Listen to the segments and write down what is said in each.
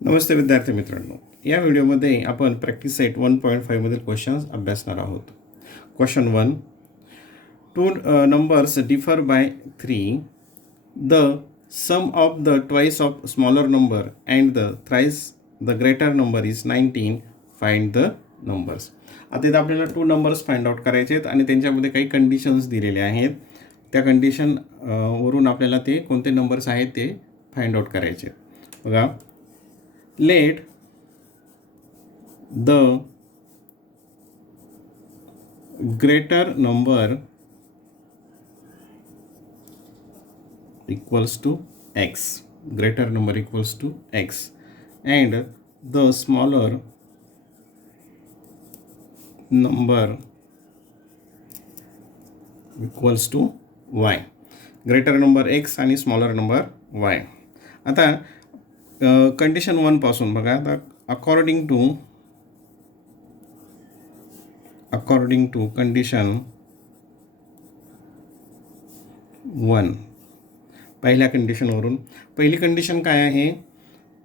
नमस्ते विद्यार्थी मित्रांनो, या व्हिडिओमध्ये आपण प्रॅक्टिस सेट 1.5 मधील क्वेश्चन्स अभ्यासणार आहोत. Question 1. Two numbers differ by 3. The sum of the twice of smaller number and the thrice the greater number is 19. Find the numbers. आता इथं आपल्याला टू नंबर्स फाइंड आउट करायचे आहेत आणि त्यांच्यामध्ये काही कंडिशन्स दिलेले आहेत. त्या कंडिशन वरून आपल्याला ते कोणते नंबर्स आहेत ते फाइंड आउट करायचे आहेत. बघा, let the greater number equals to x, greater number equals to x, and the smaller number equals to y. greater number x आणि smaller number y. आता कंडिशन 1 पासून बघा, आता अकॉर्डिंग टू कंडिशन 1, पहिल्या कंडिशनवरून पहिली कंडिशन काय आहे?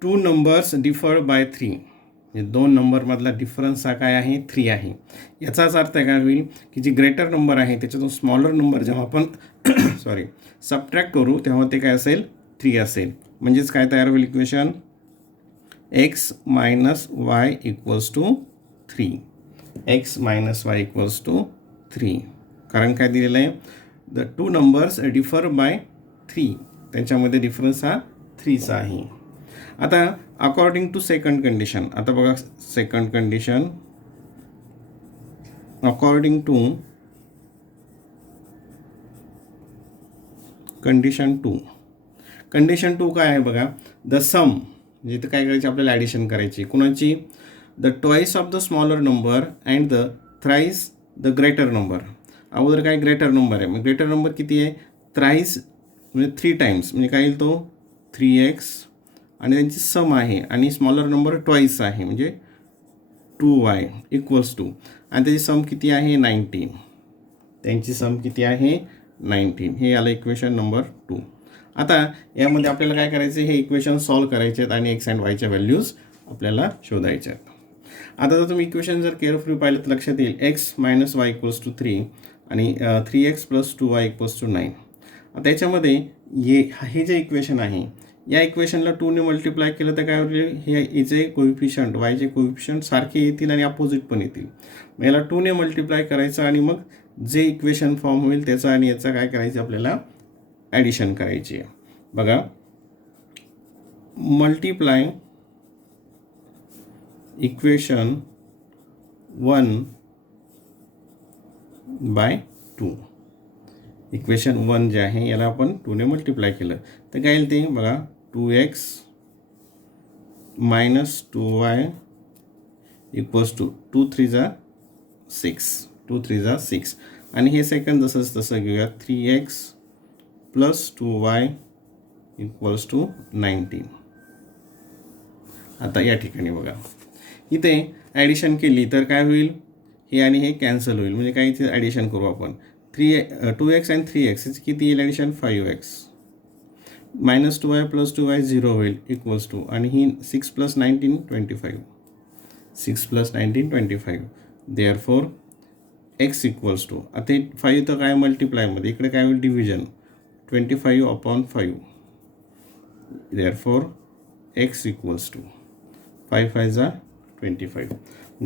To numbers differ by 3. म्हणजे दोन नंबरमधला डिफरन्स हा काय आहे? 3 आहे. याचाच अर्थ काय होईल की जी ग्रेटर नंबर आहे त्याच्यातून स्मॉलर नंबर जेव्हा आपण सबट्रॅक्ट करू तेव्हा ते काय असेल? 3 असेल. म्हणजेच काय तयार होईल equation? x minus Y equals to 3. x minus Y equals to 3. कारण काय दिलेलं आहे? The two numbers differ by 3. त्यांच्यामध्ये डिफरन्स हा 3चा आहे. आता अकॉर्डिंग टू सेकंड कंडिशन, आता बघा second condition, according to condition 2. Condition 2 काय आहे बघा? द सम, म्हणजे इथं काय करायची? आपल्याला ॲडिशन करायची. कुणाची? The twice of the smaller number and the thrice the greater number. अगोदर काय ग्रेटर नंबर आहे, मग ग्रेटर नंबर किती आहे? थ्राइस म्हणजे 3 टाइम्स, म्हणजे काय येईल तो? 3x, आणि त्यांची सम आहे, आणि स्मॉलर नंबर ट्वाइस आहे म्हणजे 2y इक्वल्स टू, आणि त्याची सम किती आहे? 19. त्यांची सम किती आहे? 19. हे आलं इक्वेशन नंबर 2. आता यामध्ये आपल्याला काय करायचं? हे इक्वेशन सॉल्व करायचे आहेत आणि एक्स अँड वायच्या व्हॅल्यूज आपल्याला शोधायच्या आहेत. आता जर तुम्ही इक्वेशन जर केअरफुली पाहिलं तर लक्षात येईल X minus Y equals to 3 आणि 3x plus 2y equals to 9. आता याच्यामध्ये हे जे इक्वेशन आहे, या इक्वेशनला 2ने मल्टिप्लाय केलं तर काय होईल? हे याचे कोइफिशियंट, वायचे कोइफिशियंट सारखे येतील आणि अपोजिट पण येतील. मग याला 2ने मल्टिप्लाय करायचं आणि मग जे इक्वेशन फॉर्म होईल त्याचा आणि याचा काय करायचं? आपल्याला ॲडिशन करायची आहे. बघा, मल्टिप्लाय इक्वेशन 1 बाय 2. इक्वेशन 1 जे आहे याला आपण 2ने मल्टिप्लाय केलं तर काय येईल ते? बघा, 2x minus 2y equals to 2 3 जा 6, 2 3 जा 6, आणि हे सेकंड जसंच तसं घेऊया, 3x plus 2y equals to 19. आता या ठिकाणी बघा, इथे ॲडिशन केली तर काय होईल? हे आणि हे कॅन्सल होईल, म्हणजे काय इथे ॲडिशन करू आपण? 2x आणि 3x किती येईल addition? 5x minus 2y plus 2y 0 होईल इक्वल्स टू, आणि ही 6 plus 19 25, 6 plus 19 25. Therefore x equals to, आता 5 तर काय मल्टिप्लायमध्ये, इकडे काय होईल? Division, 25/5. Therefore x equals to 5 5 जा 25.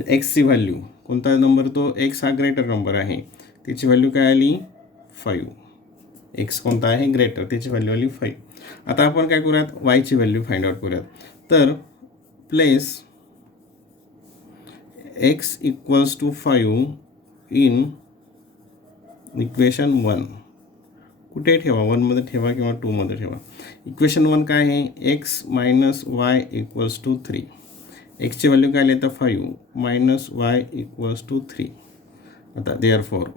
एक्सची व्हॅल्यू, कोणता नंबर तो? x हा ग्रेटर नंबर आहे, त्याची व्हॅल्यू काय आली? 5. x कोणता आहे? ग्रेटर, त्याची व्हॅल्यू आली 5. आता आपण काय करूयात? वायची व्हॅल्यू फाइंड आउट करूयात. तर place x equals to 5 in equation 1. कुठे ठेवा? 1मध्ये ठेवा किंवा 2मध्ये ठेवा. इक्वेशन 1 काय आहे? x minus Y equals to 3. एक्सची व्हॅल्यू काय आली? तर 5 मायनस वाय इक्वल्स टू 3. आता therefore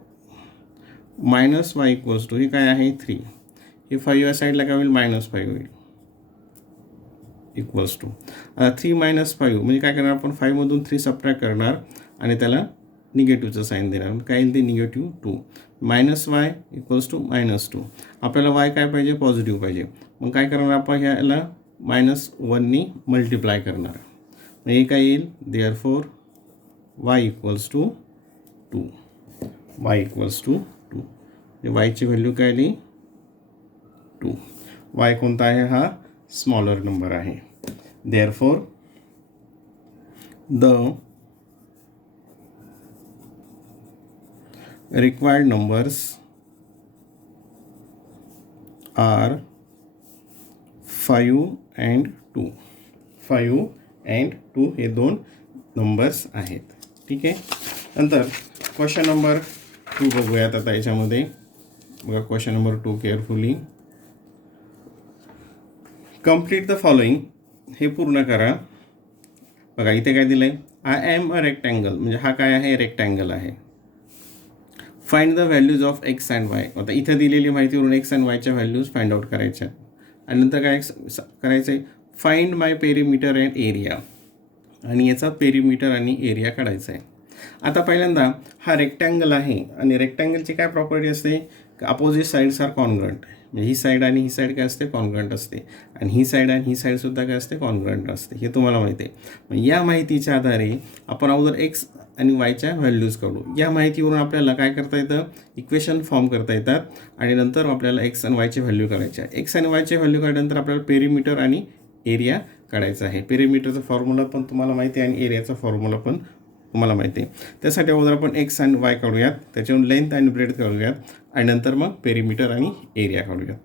minus Y equals to, हे काय आहे? 3. हे 5 या साईडला काय होईल? -5 होईल इक्वल्स टू. आता 3 मायनस 5 म्हणजे काय करणार आपण? 5मधून 3 सबट्रॅक्ट करणार आणि त्याला निगेटिव्हचं साईन देणार. काय येईल ते? Negative 2. Minus Y equals to -2. आपल्याला वाय काय पाहिजे? पॉझिटिव्ह पाहिजे. मग काय करणार आपण? ह्याला -1नी मल्टिप्लाय करणार. मग हे काय येईल, therefore y equals to 2. Y equals to 2. वायची व्हॅल्यू काय आली, 2. वाय कोणता आहे, हा स्मॉलर नंबर आहे. Therefore the required numbers are 5 and 2. 5 and 2 हे दोन नंबर्स आहेत. ठीक आहे. नंतर क्वेश्चन नंबर 2 बघूयात आता याच्यामध्ये. बघा question number 2 carefully. Complete the following. हे पूर्ण करा. बघा इथे काय दिलं आहे, आय एम अ रेक्टँगल, म्हणजे हा काय आहे, रेक्टँगल आहे. Find the values of x and y. आता इथं दिलेली माहितीवरून एक्स अँड वायच्या व्हॅल्यूज फाइंड आउट करायच्या. आणि नंतर काय करायचं आहे, find my perimeter and area. आणि याचा पेरीमीटर आणि एरिया काढायचा आहे. आता पहिल्यांदा हा रेक्टँगल आहे आणि रेक्टँगलची काय प्रॉपर्टी असते, अपोजिट साईड्स आर कॉन्ग्रंट. म्हणजे ही साईड आणि ही साईड काय असते, कॉन्ग्रंट असते. आणि ही साईड आणि ही साईडसुद्धा काय असते, कॉन्ग्रंट असते. हे तुम्हाला माहिती आहे. मग या माहितीच्या आधारे आपण अगोदर एक्स आणि वायच्या व्हॅल्यूज काढू. या माहितीवरून आपल्याला काय करता येतं, इक्वेशन फॉर्म करता येतात. आणि नंतर आपल्याला एक्स आणि वायची व्हॅल्यू काढायच्या. एक्स आणि वायची व्हॅल्यू काढल्यानंतर आपल्याला पेरीमीटर आणि एरिया काढायचा आहे. पेरीमीटरचा फॉर्म्युला पण तुम्हाला माहिती आहे आणि एरियाचा फॉर्म्युला पण तुम्हाला माहिती आहे. त्यासाठी अगोदर आपण एक्स आणि वाय काढूयात, त्याच्यावरून लेंथ आणि ब्रेड काढूयात आणि नंतर मग पेरीमीटर आणि एरिया काढूयात.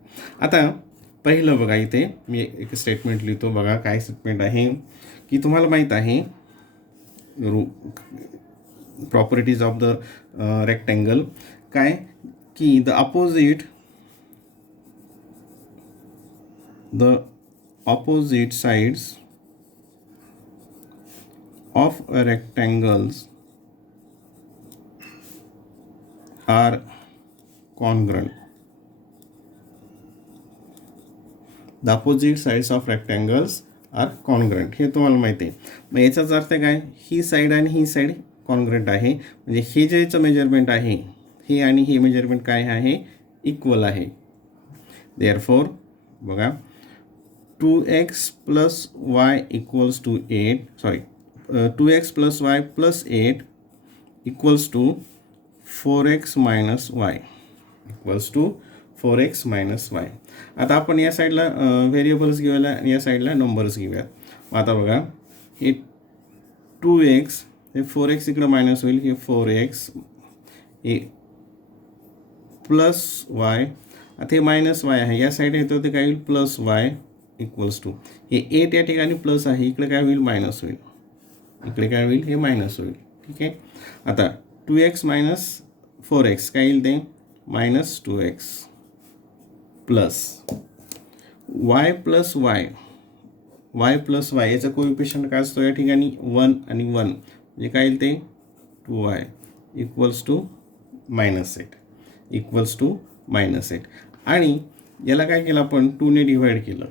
आता पहिलं बघा, इथे मी एक स्टेटमेंट लिहितो. बघा काय स्टेटमेंट आहे की तुम्हाला माहीत आहे प्रॉपर्टीज ऑफ द रेक्टँगल काय की the opposite sides of rectangles are congruent. The opposite sides of rectangles are congruent. हे तुम्हाला माहिती आहे. मग याचाच अर्थ काय, ही साईड आणि ही साईड कॉन्ग्रंट आहे. म्हणजे हे ज्याचं मेजरमेंट आहे, हे आणि हे मेजरमेंट काय आहे, इक्वल आहे. देअरफॉर बघा 2x plus y equals to 8, 2x plus y plus 8 equals to 4x minus y equals to 4x minus y. आता आपण या साईडला व्हेरिएबल्स घेऊया आणि या साईडला नंबर्स घेऊयात. आता बघा हे 2x, हे 4x इकडं मायनस होईल, हे 4x, हे प्लस y. आता हे मायनस y आहे, या साईड येतो ते काय होईल, प्लस y इक्वल्स टू हे 8 या ठिकाणी प्लस आहे, इकडे काय होईल, मायनस होईल. इकडे काय होईल, हे मायनस होईल. ठीक आहे. आता 2x मायनस 4x काय येईल, ते minus 2x plus y plus y plus y याचा कोएफिशियंट काय असतो या ठिकाणी, 1 आणि 1, म्हणजे काय येईल, ते 2y equals to -8 equals to -8. आणि याला काय केलं आपण, 2ने डिवाईड केलं.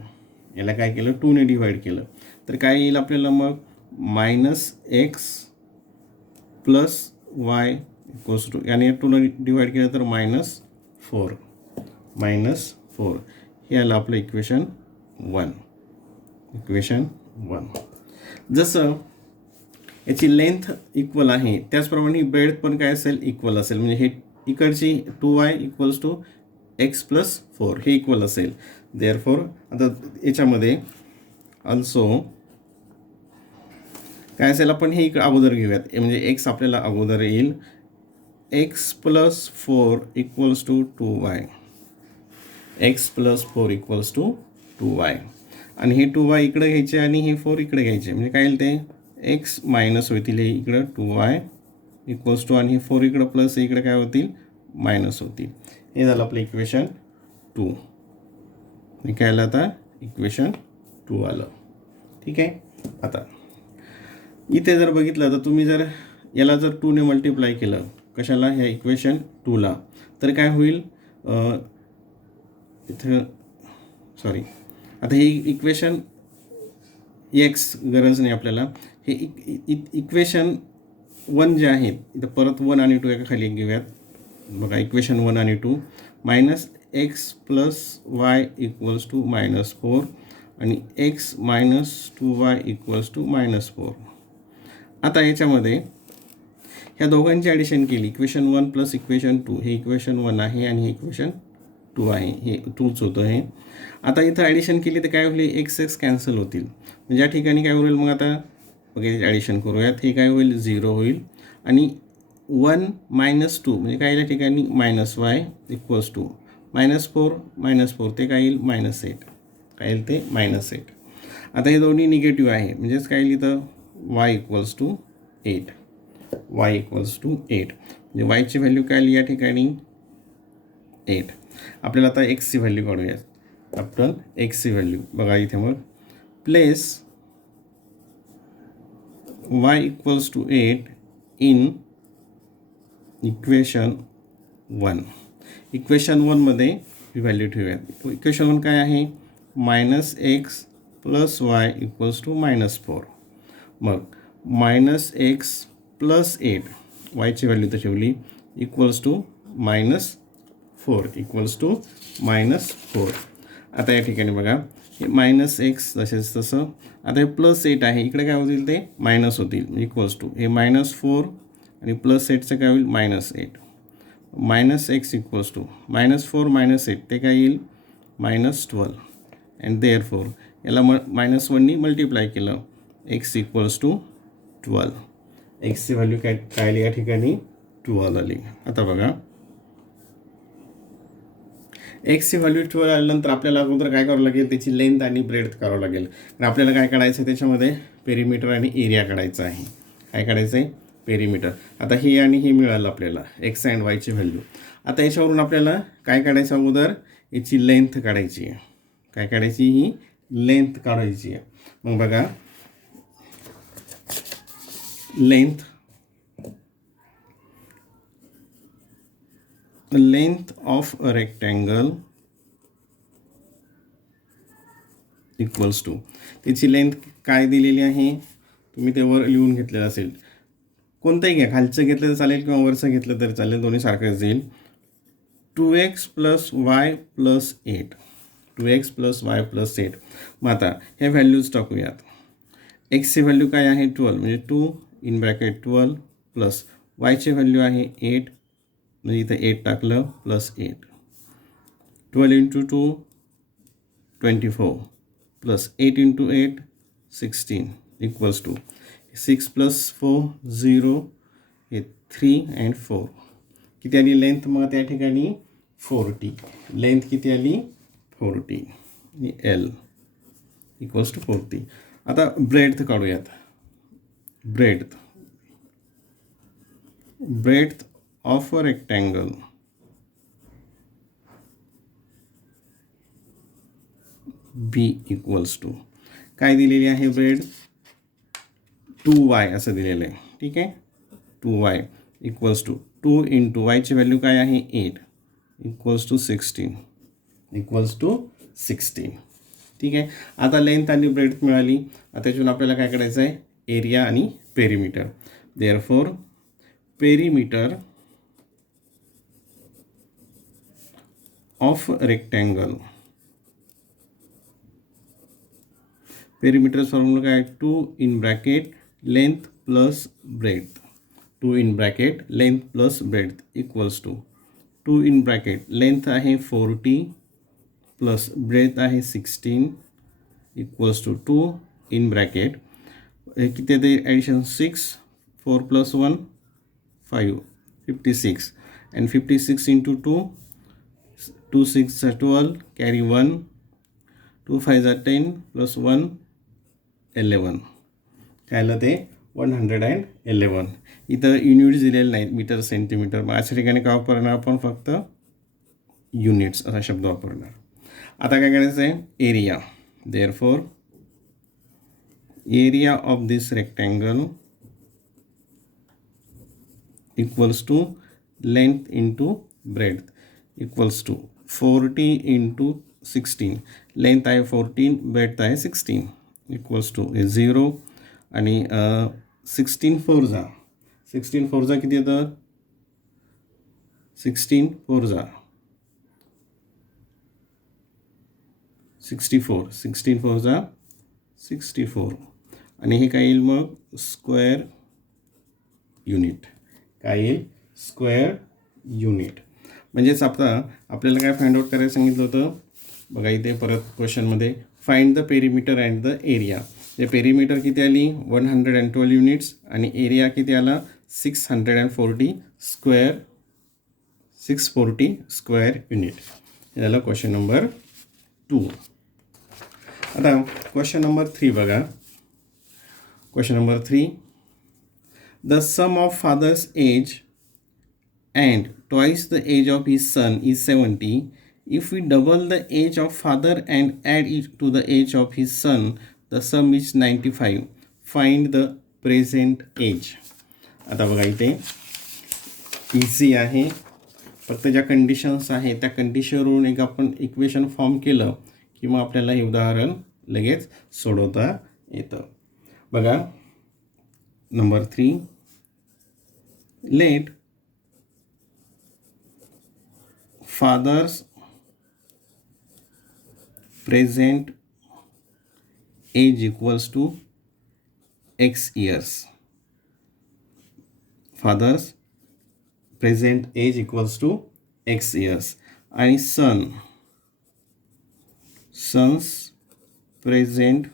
याला काय केलं, 2ने डिवाईड केलं तर काय येईल आपल्याला, मग -x plus y equals to, याने 2ने डिवाईड केलं तर -4 हे आलं आपलं इक्वेशन 1. जसं याची लेंथ इक्वल आहे त्याचप्रमाणे ही ब्रेड पण काय असेल, इक्वल असेल. म्हणजे हे इकडची 2y equals to x plus 4 हे इक्वल असेल. देअरफॉर आता याच्यामध्ये ऑल्सो काय असेल, आपण हे इकडे अगोदर घेऊयात. म्हणजे x आपल्याला अगोदर येईल, x plus 4 equals to 2y, x plus 4 equals to 2y. आणि हे 2y इकडे घ्यायचे आणि हे 4 इकडे घ्यायचे, म्हणजे काय येईल, ते x मायनस होतील, हे इकडं 2y इक्वल्स टू, आणि हे 4 इकडं प्लस इकडे काय होतील, मायनस होतील. हे झालं आपलं इक्वेशन 2. हे काय आलं, आता इक्वेशन 2 आलं. ठीक आहे. आता इथे जर बघितलं तर तुम्ही जर याला जर 2ने मल्टिप्लाय केलं, कशाला, ह्या इक्वेशन 2ला, तर काय होईल, इथं सॉरी, आता हे इक्वेशन एक्स गरज नाही आपल्याला. हे इक्वेशन 1 जे आहेत इथं परत 1 आणि 2 एका खाली घेऊयात. बघा इक्वेशन 1 आणि 2, -x plus y equals to -4 आणि x minus 2y equals to -4. आता याच्यामध्ये ह्या दोघांची ॲडिशन केली, इक्वेशन 1 प्लस इक्वेशन 2, हे इक्वेशन 1 आहे आणि हे इक्वेशन 2 आहे, हे 2च होतं हे. आता इथं ॲडिशन केली तर काय होईल, एक्स कॅन्सल होतील, म्हणजे या ठिकाणी काय होईल मग आता बघा ॲडिशन करूयात, हे काय होईल 0 होईल आणि 1 - 2 म्हणजे काय या ठिकाणी -y इक्वल्स टू -4 ते काय येईल -8, काय येईल ते -8. आता हे दोन्ही निगेटिव्ह आहे, म्हणजेच काय येईल इथं y इक्वल्स टू 8, म्हणजे वायची व्हॅल्यू काय आली या ठिकाणी 8. आपल्याला आता एक्सची व्हॅल्यू काढूयात. आपण एक्सची व्हॅल्यू बघा इथे मग place y equals to 8 in equation 1. Equation 1मध्ये ही व्हॅल्यू ठेवूयात. इक्वेशन 1 काय आहे, -x + y इक्वल्स टू -4. मग -x + 8 वायची व्हॅल्यू तर ठेवली इक्वल्स टू -4 -4. आता या ठिकाणी बघा हे -x तसेच तसं. आता हे +8 आहे, इकडे काय होतील ते मायनस होतील, इक्वल्स टू हे -4 आणि +8चं काय होईल -8. -x इक्वल्स टू -4 -8 ते काय येईल -12. अँड देअरफोर याला -1नी मल्टिप्लाय केलं, x इक्वल्स टू 12. एक्सची व्हॅल्यू काय आली या ठिकाणी 12 आली. आता बघा एक्सची व्हॅल्यू 12 आल्यानंतर आपल्याला अगोदर काय करावं लागेल, त्याची लेंथ आणि ब्रेड्थ करावं लागेल. तर आपल्याला काय काढायचं आहे त्याच्यामध्ये पेरिमीटर आणि एरिया काढायचं आहे. काय काढायचं आहे, पेरिमीटर. आता हे आणि हे मिळालं आपल्याला एक्स अँड वायची व्हॅल्यू. आता याच्यावरून आपल्याला काय काढायचं, अगोदर याची लेंथ काढायची आहे. काय काढायची, ही लेंथ काढायची आहे. मग बघा length of a rectangle equals to, त्याची लेंथ काय दिलेली आहे तुम्ही ते वर लिहून घेतलेलं असेल, कोणतंही घ्या, खालचं घेतलं तर चालेल किंवा वरचं घेतलं तरी चालेल, दोन्ही सारखंच येईल. 2x + y + 8, 2x + y + 8. मग आता ह्या व्हॅल्यूज टाकूयात. एक्सची व्हॅल्यू काय आहे 12, म्हणजे 2 इन ब्रॅकेट 12 प्लस वायची व्हॅल्यू आहे 8, म्हणजे इथं 8 टाकलं +8. 12 × 2 24 प्लस 8 × 8 16 इक्वल्स टू 6 + 4 0, हे 3 and 4. किती आली लेंथ मग त्या ठिकाणी 40. लेंथ किती आली 40, L इक्वल्स टू 40. आता ब्रेड्थ काढूयात. Breadth of a rectangle B equals to काय दिलेली आहे, ब्रेड 2y असं दिलेलं आहे. ठीक आहे, 2y इक्वल्स टू 2 × वायची व्हॅल्यू काय आहे 8 इक्वल्स टू 16. ठीक आहे. आता लेंथ आणि ब्रेड्थ मिळाली. आता त्याच्यातून आपल्याला काय करायचं आहे, एरिया आणि perimeter. Therefore perimeter of rectangle, perimeter formula काय 2 in bracket length plus breadth, 2 in bracket length plus breadth equals to 2 in bracket length आहे 40 प्लस ब्रेड्थ आहे 16 इक्वल्स टू 2 इन ब्रॅकेट हे किती आहे ॲडिशन 6, 4 + 1 5, 56 अँड 56 × 2, 2 6 12 कॅरी 1, 2 5 10 + 1 11. काय आलं ते 111. इथं युनिट्स दिलेले नाहीत, मीटर सेंटीमीटर. मग अशा ठिकाणी काय वापरणार आपण, फक्त युनिट्स असा शब्द वापरणार. आता काय करायचं आहे, area. Therefore area of this rectangle equals to length into breadth equals to 40 × 16. Length आहे 14, ब्रेड्थ आहे 16 इक्वल्स टू 0 आणि 16 4 जा किती येतं, 16 4 जा 64, 16 4 64 आणि हे काय येईल मग स्क्वेअर युनिट. काय येईल स्क्वेअर युनिट. म्हणजेच आता आपल्याला काय फाइंड आउट करायला सांगितलं होतं बघा इथे परत क्वेश्चनमध्ये find the perimeter and the area. जे पेरिमीटर किती आली 112 युनिट्स आणि एरिया किती आला 640 स्क्वेअर युनिट. हे झालं क्वेश्चन नंबर 2. आता क्वेश्चन नंबर 3 बघा. Question number 3, the sum of father's age and twice the age of his son is 70. If we double the age of father and add it to the age of his son, the sum is 95. Find the present age. आता बघा इथे easy आहे. फक्त ज्या conditions आहे त्या कंडिशनवरून एक आपण इक्वेशन फॉर्म केलं की मग आपल्याला हे उदाहरण लगेच सोडवता येतं. बघा number 3, let father's present age equals to x years. Father's present age equals to x years. And son's present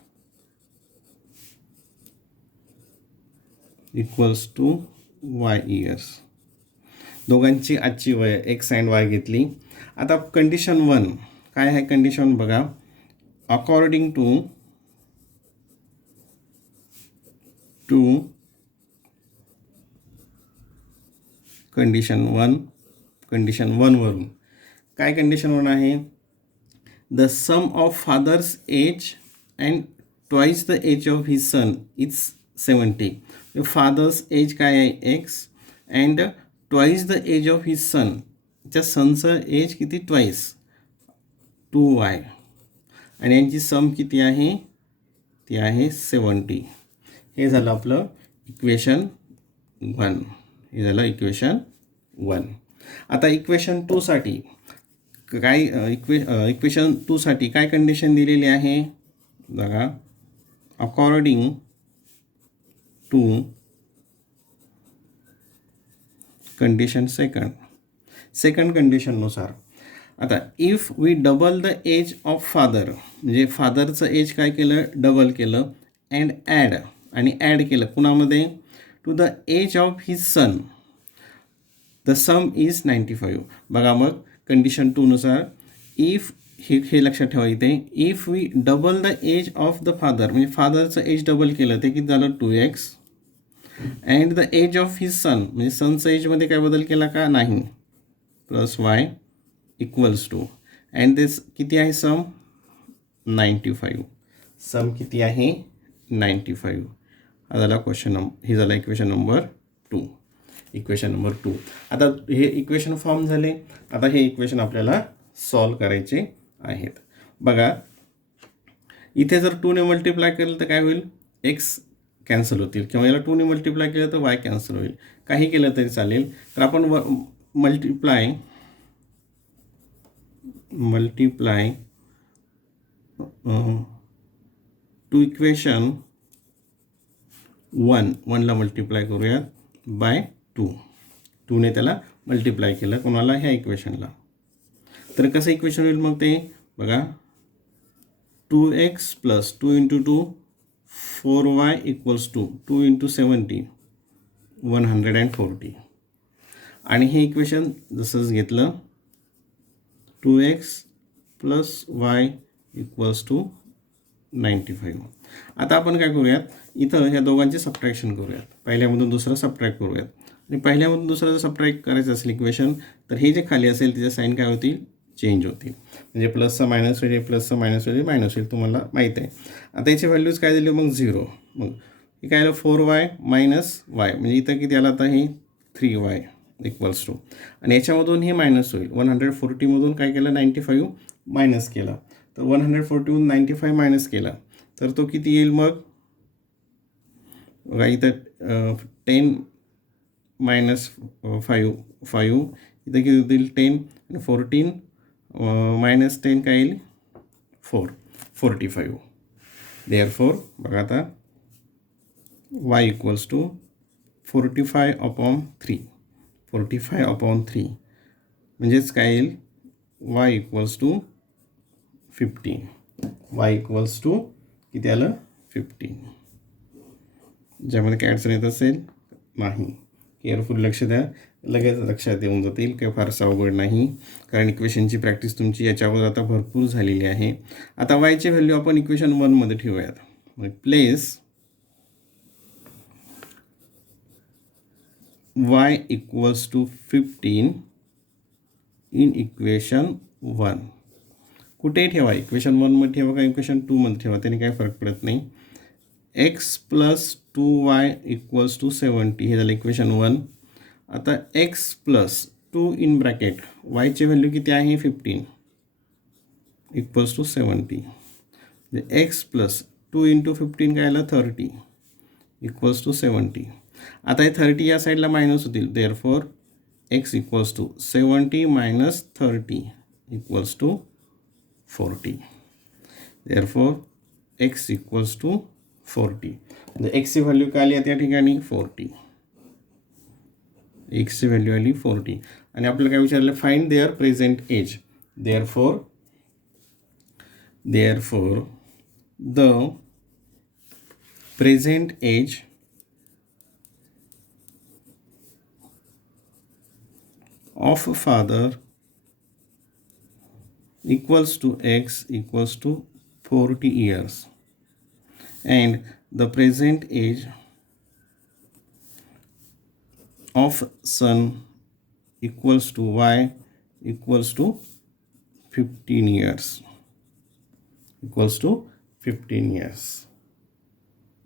equals to y years. दोघांची आजची वय एक्स अँड वाय घेतली. आता कंडिशन 1 काय आहे कंडिशन बघा. अकॉर्डिंग टू कंडिशन 1 वरून काय कंडिशन 1 आहे. The sum of father's age and twice the age of his son is 70. Father's age काय आहे X and twice the age of his son. त्या सनचं एज किती ट्वाइस 2y आणि यांची सम किती आहे ती आहे 70. हे झालं आपलं इक्वेशन 1. हे झालं इक्वेशन 1. आता इक्वेशन 2 साठी काय इक्वेशन 2 साठी काय कंडिशन दिलेली आहे बघा. अकॉर्डिंग टू कंडिशन सेकंड कंडिशननुसार आता if we double the age of father म्हणजे फादरचं एज काय केलं डबल केलं अँड ॲड केलं कुणामध्ये to the age of his son the sum is 95. बघा मग कंडिशन 2 नुसार इफ हे लक्षात ठेवा इथे if we double the age of the father म्हणजे फादरचं एज डबल केलं ते किती झालं 2x and the age of his son म्हणजे सनचं एजमध्ये काय बदल केला का नाही plus y equals to and this किती आहे सम 95. सम किती आहे 95. हा झाला हे झाला इक्वेशन नंबर 2. आता हे इक्वेशन फॉर्म झाले. आता हे इक्वेशन आपल्याला सॉल्व करायचे आहेत. बघा इथे जर 2ने मल्टिप्लाय केलं तर काय होईल एक्स कॅन्सल होतील किंवा याला 2ने मल्टिप्लाय केलं तर वाय कॅन्सल होईल. काही केलं तरी चालेल. तर आपण मल्टिप्लाय टू इक्वेशन 1ला मल्टिप्लाय करूयात बाय 2ने त्याला मल्टिप्लाय केलं कोणाला ह्या इक्वेशनला. तर कसं इक्वेशन होईल मग ते बघा 2x plus 2 × 2 4y equals to 2 × 70 140. आणि हे इक्वेशन जसंच घेतलं 2x plus y equals to 95. आता आपण काय करूयात इथं ह्या दोघांचे सबट्रॅक्शन करूयात. पहिल्यामधून दुसरं सबट्रॅक्ट करूयात आणि पहिल्यामधून दुसरं जर सबट्रॅक्ट करायचं असेल इक्वेशन तर हे जे खाली असेल त्याचे साईन काय होतील चेंज होतील. म्हणजे प्लसचा मायनस होईल प्लसचा मायनस होईल मायनस होईल तुम्हाला माहीत आहे. आता याची व्हॅल्यूज काय दिली मग 0. मग हे काय आलं 4y मायनस वाय म्हणजे इथं किती आला आता हे 3y इक्वल्स टू आणि याच्यामधून हे मायनस होईल 140मधून काय केलं 95 मायनस केला. तर 140मधून 95 मायनस केला तर तो किती येईल मग बघा इथं 10 मायनस 5 इथं किती होतील 10 आणि 14 मायनस 10 काय येईल 4. 45. Therefore बघा आता y इक्वल्स टू 45/3. 45/3 म्हणजेच काय येईल, y equals to 15. y equals to किती आलं, 15. ज्यामध्ये काय अडचण येत असेल नाही. केअरफुल लक्ष द्या, लगेच लक्षात येऊन जातील, काही फारसं अवघड नाही, कारण इक्वेशनची प्रॅक्टिस तुमची याच्यावर आता भरपूर झालेली आहे. आता वायची व्हॅल्यू आपण इक्वेशन 1मध्ये ठेवूयात. मग place y equals to 15 in equation 1. कुठेही ठेवा, इक्वेशन 1मध्ये ठेवा का इक्वेशन 2मध्ये ठेवा, त्याने काही फरक पडत नाही. x plus 2y equals to 70 हे झालं इक्वेशन 1. आता x प्लस 2 इन ब्रॅकेट yची व्हॅल्यू किती आहे, 15 equals to 70. x plus 2 into 15 काय आलं, 30 इक्वल्स टू 70. आता हे 30 या साईडला मायनस होतील. Therefore x equals to 70 minus 30 equals to 40. Therefore x equals to 40. म्हणजे एक्सची व्हॅल्यू काय आली त्या ठिकाणी, 40. एक्सची व्हॅल्यू आली 40. आणि आपल्याला काय विचारलं, find their present age. Therefore the present age of father equals to x equals to 40 years, and the present age of son equals to y equals to 15 years, equals to 15 years.